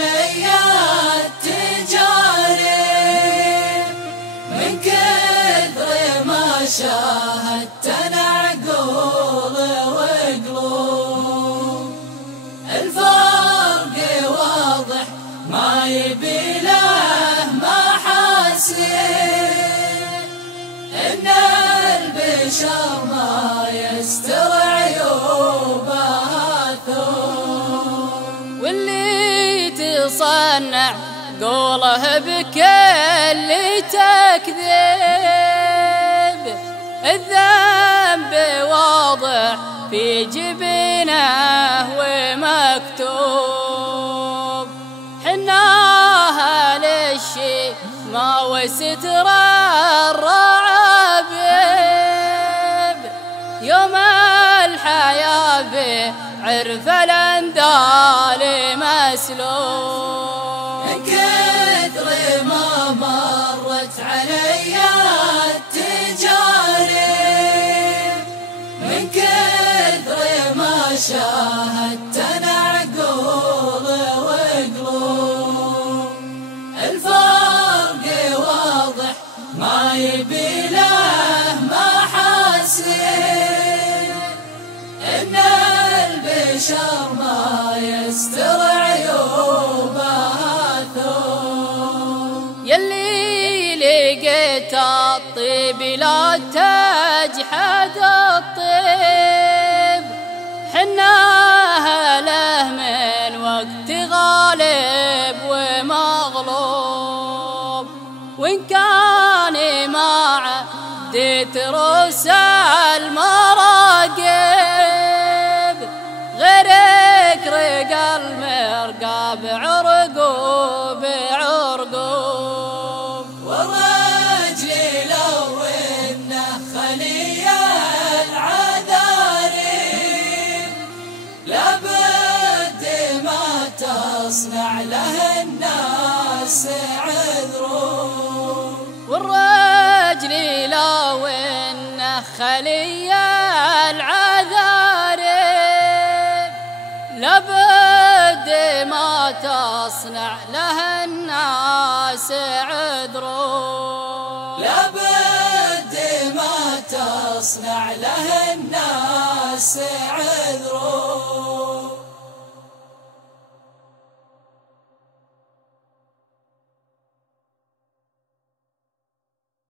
علي التجارب من كثر ما شاهدت انا عقول وقلوب. الفرق واضح ما يبي له محاسن، ان البشر ما يستر عيوبها ثوب، واللي تصنع قوله بكل تكذب. الذنب واضح في جبينه ومكتوب، حناها للشي ما وستر الرعابيب. يوم الحياة بعرف الأندال مسلوب، من كثر ما مرت علي التجارب من كثر ما شاهدت انا عقول وقلوب. الفرق واضح ما يبي له محاسن، ان البشر ما يستر عيوبها ثوب. يلي لقيت الطيب لا تجحد الطيب، حناها له من وقت غالب ومغلوب. وإن كان ما عديت رؤوس المراقب، غيرك رقى المرقى بعرقوب بعرقوب. والرجل لو انه خلي العذاري لابد ما تصنع له الناس عذرون. والرجل لو انه خلي العذاري لابد ما تصنع له الناس عذرون. لابد ما تصنع له الناس عذرون.